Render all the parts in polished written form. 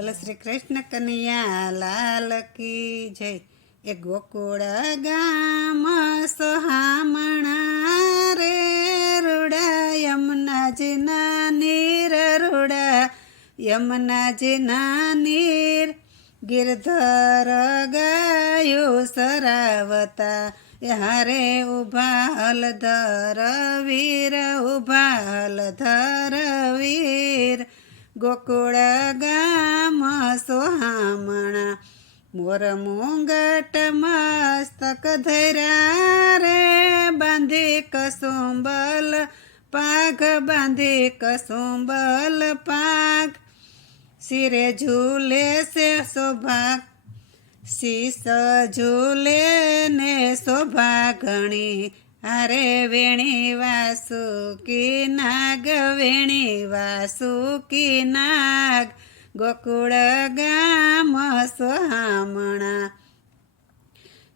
બોલો શ્રી કૃષ્ણ કનૈયા લાલ કી જય. એ ગોકુળ ગામ સોહામણા રે રૂડા યમુનાજીના નીર રૂડા યમુનાજીના નીર ગિરધર ગાયું સરાવતા હારે ઉભા હલધર વીર ઉભા હલધર વીર ગોકુળ ગામ સોહામણા મોર મુંગટ મસ્તક ધર્યા રે બાંધી કસુંબલ પાઘ બાંધી કસુંબલ પાઘ શિરે ઝૂલે સે શોભા શીસ ઝૂલે ને શોભા ઘણી અરે વેણી વાસુકી નાગ વેણી વાસુકી નાગ ગોકુળ ગામ સોહામણા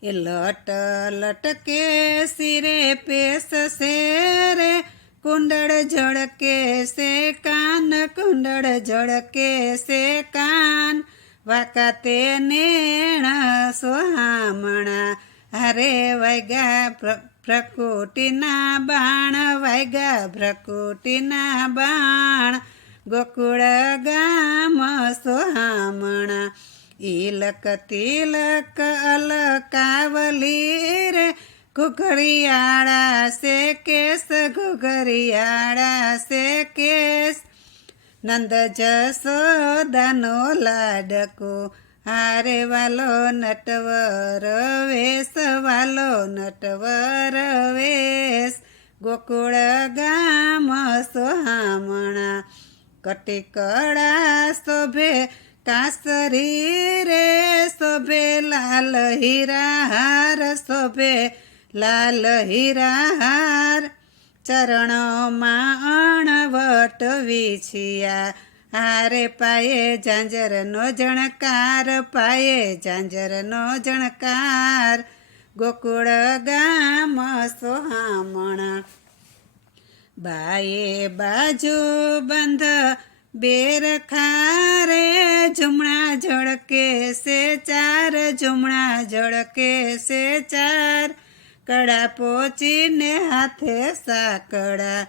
એ લટ લટકે શિરે પેસ શેરે કુંડળ ઝળકે સે કાન કુંડળ ઝળકે સે કાન વાકાતે નેણ સોહામણા હરે વૈગા પ્રકૃતિના બાણ વાગ્યા પ્રકૃતિના બાણ ગોકુળ ગામ સોહામણા ઈલક તિલક અલકાવલી રે ઘુઘરિયાળા સે કેસ ઘુઘરિયાળા સે કેસ નંદ જસોદાનો લાડકો હારે વાલો નટવર વેશ વાલો નટવર વેશ ગોકુળ ગામ સોહામણા કટિકડા શોભે કાસરી રે શોભે લાલ હીરાહાર શોભે લાલ હીરાહાર ચરણોમાં અણવટ વીછિયા હારે પાયે ઝાંઝરનો જણકાર પાયે ઝાંઝરનો જણકાર ગોકુળ ગામ સોહામણા બાયે બાજુ બંધ બેર ખારે ઝુમણા ઝળકે સે ચાર ઝુમણા ઝળકે સે ચાર કડા પોચીને હાથે સાકડા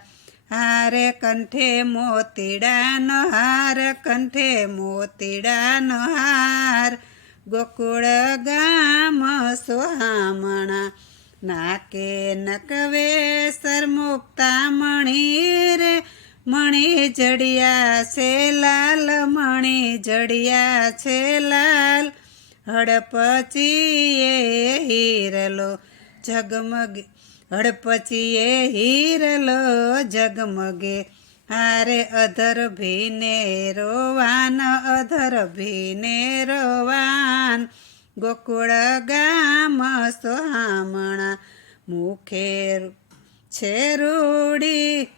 હારે કંઠે મોતીડાનો હાર કંઠે મોતીડાનો હાર ગોકુળ ગામ સોહામણા નાકે નકવે સરમુક્તા મણી રે મણી જડિયા છે લાલ મણી જડિયા છે લાલ હડપચીએ હીરલો ઝગમગે હડપચીએ હીરલો ઝગમગે હારે અધર ભીને રોવાન અધર ભીને રોવાન ગોકુળ ગામ સોહામણા મુખે છે રૂડી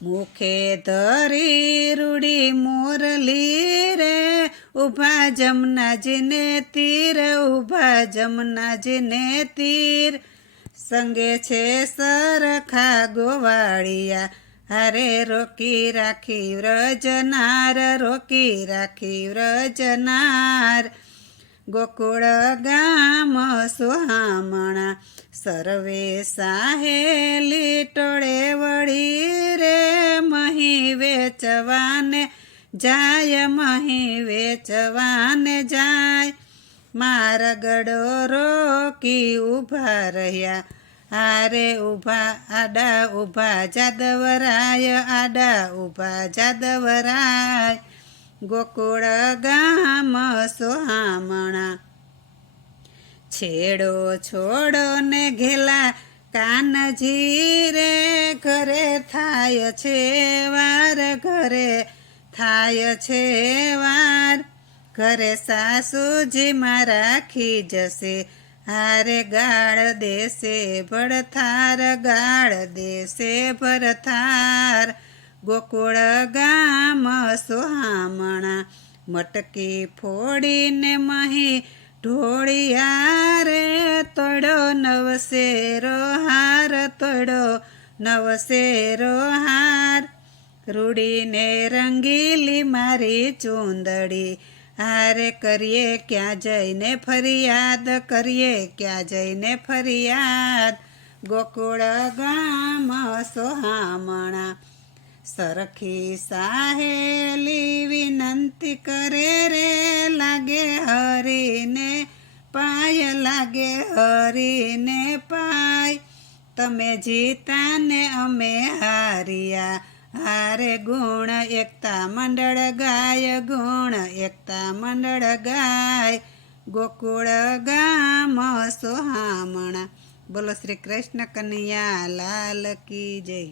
મુખે ધરી રૂડી મોરલી રે ઉભા જમનાજીને તીર ઉભા જમનાજીને તીર સંગે છે સરખા ગોવાળિયા હારે રોકી રાખી વ્રજનાર રોકી રાખી વ્રજનાર ગોકુળ ગામ સોહામણા સર્વે સાહેલી ટોળે વળી રે મહી વેચવાને જાય મહી વેચવાને જાય મારગડો રોકી ઊભા રહ્યા હારે ઊભા આડા ઊભા જાદવરાય આડા ઊભા જાદવરાય ગોકુળ ગામ સોહામણા છેડો છોડો ને ઘેલા કાનજી રે ઘરે થાય છે વાર ઘરે થાય છે વાર ઘરે સાસુજી મારા ખી જશે હારે ગાળ દેશે ભડથાર ગાળ દેશે ભરથાર ગોકુળ ગામ સોહામણા મટકી ફોડીને મહી ઢોળિયા રે તોડો નવસેરો હાર તોડો નવસેરો હાર રૂડીને રંગીલી મારી ચૂંદડી, હારે કરીએ ક્યાં જઈને ફરિયાદ, કરીએ ક્યાં જઈને ફરિયાદ. ગોકુળ ગામ સોહામણા, સરખી સાહેલી વિનંતી કરે રે, લાગે હરીને પાય, લાગે હરીને પાય. તમે જીતા ને અમે હાર્યા, હારે ગુણ એકતા મંડળ ગાય, ગુણ એકતા મંડળ ગાય. ગોકુળ ગામ સોહામણા. બોલો શ્રી કૃષ્ણ કનૈયા લાલ કી જય.